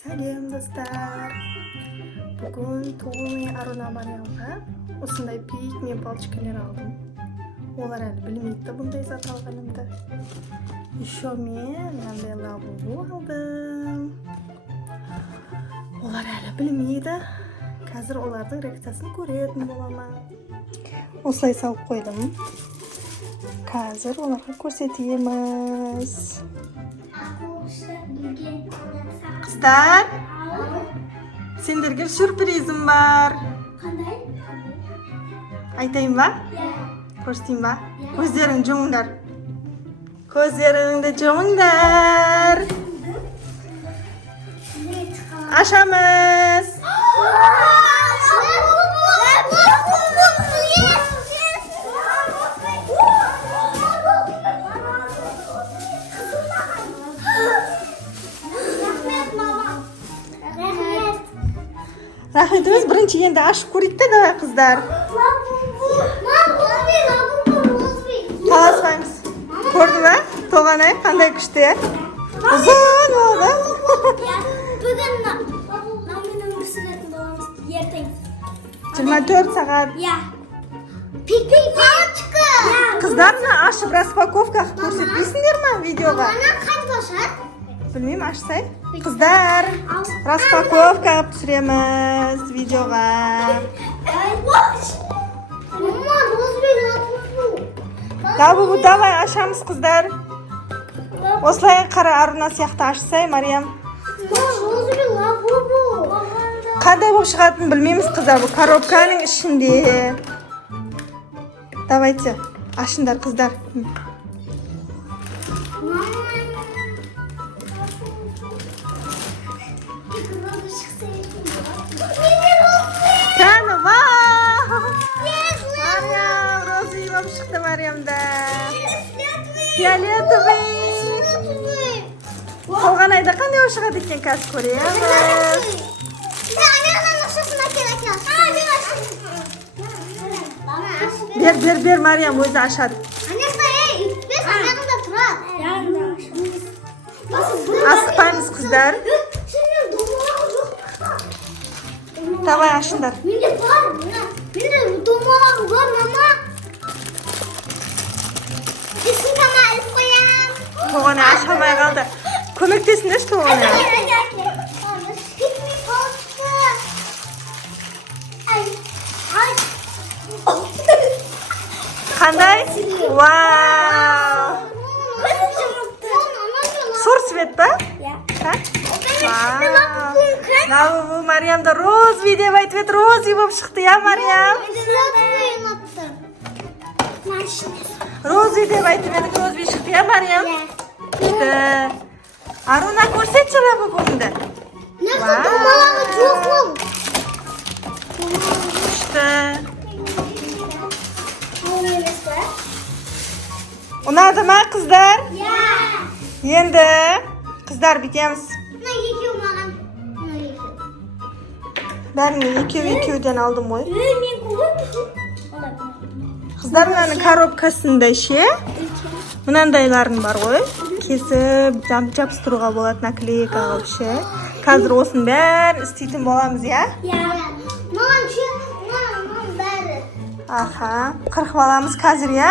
Сәлем достар. Бүгін туылмай Аруна Мариямға осындай пикмен палочкалар алдым. Олар әлі білмейді бұндай зат алғанымды. Еще мен мынандай лабубу алдым. Олар әлі білмейді. Қазір олардың реакциясын көретін боламын. Осылай салып қойдым. Қазір оларға көрсетеміз. Қыздар, сендерге сюрпризім бар. Қандай? Айтайын ба? Көрсетейін ба? Көздерің жұмыңдар. Көздеріңді жұмыңдар. Ашамыз. Рахмет, өз бірінші енді ашып көрейік те, давай қыздар. Қаласпаймыз. Көрді ме? Тоғанай қандай күшті. Ұзын болды. Бүгін маманың өсіретін боламыз. Ертең. 24 сағат. Пик-пик палочка. Қыздарына ашып распаковка көрсетпейсіңдер ма видеоға? Ана қай башар? Білмеймін, ашсай. Қыздар, распаковка түсіреміз видеоға. Мама, розбек лапу. Лабубу, давай ашамыз қыздар. Осылай қара Аруна сияқты ашсай, Мариям. Розбек лапу. Қандай болып шығатынын білмейміз қыздар, бұл коробканың ішінде. Давайте, ашыңдар қыздар. Кәні, вау! Мариям, розовый болып шықты Мариямда. Фиолетовый. Толғанайда қандай болып шығады екен қазір көреміз. Бер, Мариям өзі ашады. Асықпаймыз қыздар. Давай ашыңдар. Менде бар, менде домалағы бар, мама. Ісін тама іліп қоям. Тоғанай аша алмай қалды. Көмектесіңдерші Тоғанай. Қандай? Вау! Сұр цвет па? Вау! Мариямда розовый деп айтып еді, розовый болып шықты, я Мариям? Розовый деп айтып едік, розовый шықты, я Мариям? Күшті. Аруна көрсетші лабубыңды. Домалағы жоқ ол. Күшті. Ұнады ма қыздар? Енді қыздар бітеміз. Екеу маған. Бәріне екеуден алдым ғой. Мен Қыздар мынаның коробкасында ше. Мынандайларын бар ғой. Кесіп, жабыстыруға болады наклейка қылып ше. Қазір осының бәрін істейтін боламыз, я? Маған бәрі. Аха, қырқып аламыз қазір, я?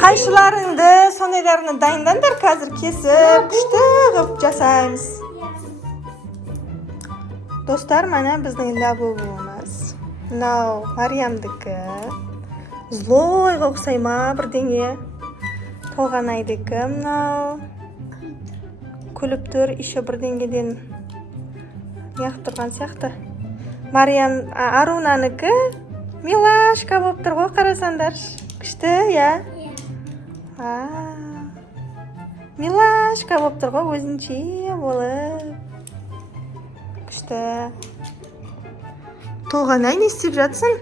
Қайшыларыңды, сондайларыңды дайындандар қазір кесіп, күшті қылып жасаймыз. Достар, мана біздің лабубуымыз. Мынау Мариямдікі. Злойға ұқсайма бірдеңе. Толғанайдікі мынау. Күліп тұр, еще бірдеңеден яқып тұрған сияқты. Арунаныкі милашка болып тұр ғой, қарасандар. Күшті, я? Милашка болып тұр ғой, өзінше болып. Күшті. Толғанай, не істеп жатсың?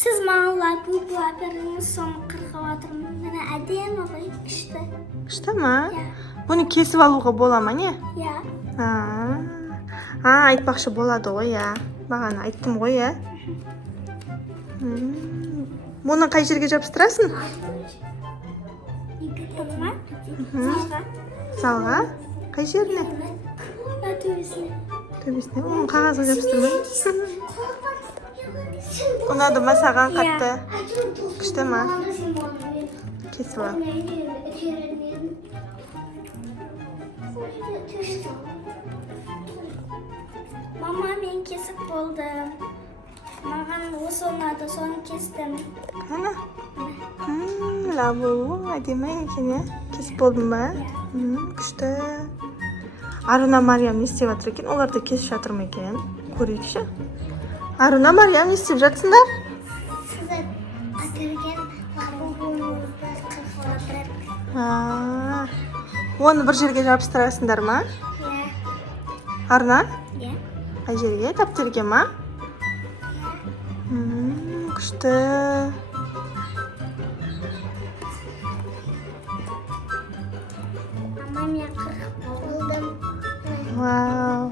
Сіз маған лапу әперіңіз, соны қырқып атырмын. Мені әдемі ғой, күшті. Күшті ма? Бұны кесіп алуға бола ма, не? Айтпақшы болады ғой, я. Бағана айттым ғой, я. Мұны қай жерге жабыстырасың? Залға? Қай жеріне? Төбесіне қағазға жабыстырмай. Ұнады ма саған қатты? Күшті ма? Кесіп ал. Mama men kesip boldum. Mаған осы ұнады, соны кестім. Қана? Лабу, әдемі екен, е? Кесіп болдың ба? Күшті. Аруна Мариям не істеп жатыр екен? Оларды кесіп жатыр ма екен? Көрейікші. Аруна Мариям не істеп жатсыңдар? Сізді әкелген лабубуны қырқып Оны бір жерге жабыстырасыңдар ма? Аруна? Қай жерге? Дәптерге ма? Күшті. Мама мен қырқып болдым. Вау.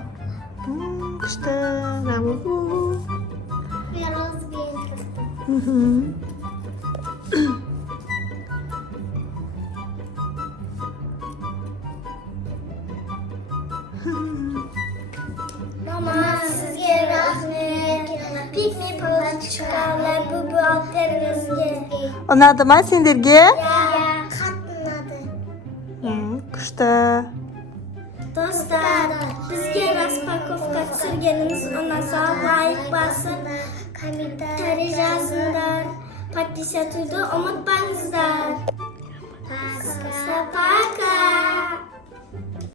Күшті. Лабу. Мен розбен қырқым. Mama sizge rahmet. Piknik palaçka labubu altlarınızge. Ұнады ма сендерге? Қатынады. Күшті. Dostlar, bizge распаковка түсіргеніңіз ұнаса лайк басып, комментарий жазыңдар, подписать етуді ұмытпаңыздар. Пока-пока.